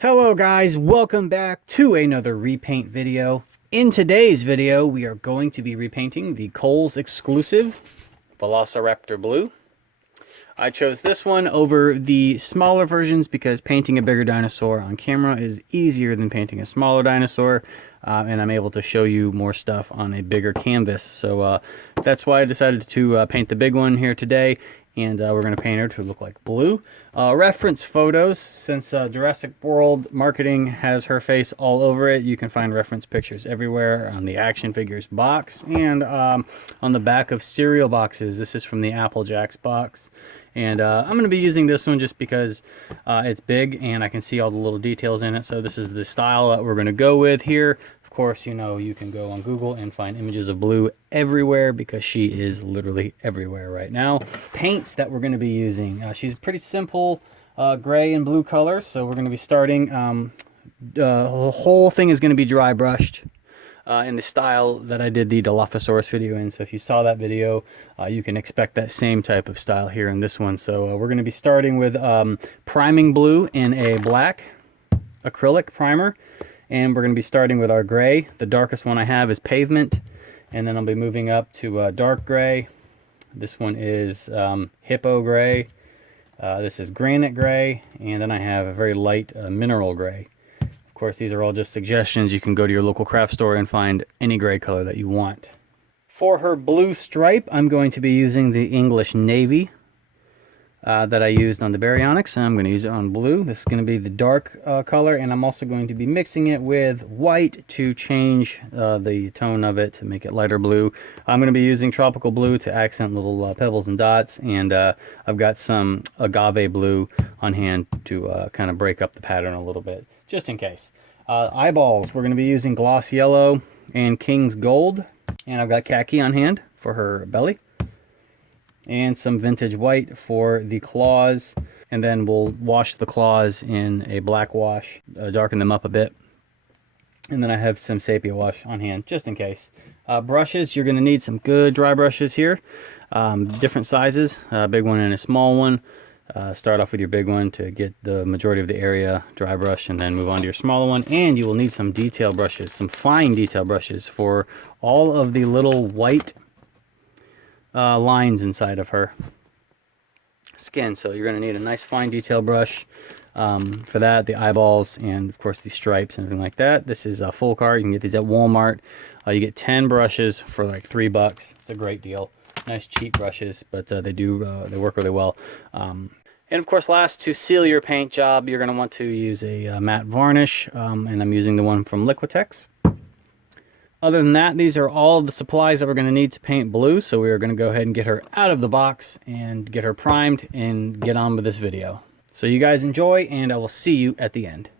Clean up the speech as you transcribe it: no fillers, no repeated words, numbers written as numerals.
Hello guys, welcome back to another repaint video. In today's video, we are going to be repainting the Kohl's exclusive Velociraptor Blue. I chose this one over the smaller versions because painting a bigger dinosaur on camera is easier than painting a smaller dinosaur, and I'm able to show you more stuff on a bigger canvas. So that's why I decided to paint the big one here today. And we're going to paint her to look like blue. Reference photos, since Jurassic World marketing has her face all over it, you can find reference pictures everywhere on the action figures box and on the back of cereal boxes. This is from the Apple Jacks box. And I'm going to be using this one just because it's big and I can see all the little details in it. So this is the style that we're going to go with here. Of course, you know, you can go on Google and find images of blue everywhere because she is literally everywhere right now. Paints that we're going to be using. She's pretty simple gray and blue colors. So we're going to be starting, the whole thing is going to be dry brushed in the style that I did the Dilophosaurus video in. So if you saw that video, you can expect that same type of style here in this one. So we're going to be starting with priming blue in a black acrylic primer. And we're going to be starting with our gray. The darkest one I have is Pavement. And then I'll be moving up to dark gray. This one is Hippo gray. This is Granite gray. And then I have a very light mineral gray. Of course, these are all just suggestions. You can go to your local craft store and find any gray color that you want. For her blue stripe, I'm going to be using the English Navy that I used on the Baryonyx, and I'm going to use it on blue. This is going to be the dark color, and I'm also going to be mixing it with white to change the tone of it to make it lighter blue. I'm going to be using tropical blue to accent little pebbles and dots, and I've got some agave blue on hand to kind of break up the pattern a little bit, just in case. Eyeballs, we're going to be using gloss yellow and King's Gold, and I've got khaki on hand for her belly. And some vintage white for the claws, and then we'll wash the claws in a black wash, darken them up a bit, and then I have some sepia wash on hand just in case. Brushes, you're going to need some good dry brushes here, different sizes, a big one and a small one. Start off with your big one to get the majority of the area dry brush, and then move on to your smaller one. And you will need some detail brushes, some fine detail brushes for all of the little white lines inside of her skin. So you're going to need a nice fine detail brush for that, the eyeballs, and of course the stripes and everything like that. This is a full cart. You can get these at Walmart. You get 10 brushes for like $3. It's a great deal. Nice cheap brushes, but they work really well. And of course, last, to seal your paint job, you're going to want to use a matte varnish, and I'm using the one from Liquitex. Other than that, these are all of the supplies that we're going to need to paint blue, so we are going to go ahead and get her out of the box and get her primed and get on with this video. So you guys enjoy, and I will see you at the end.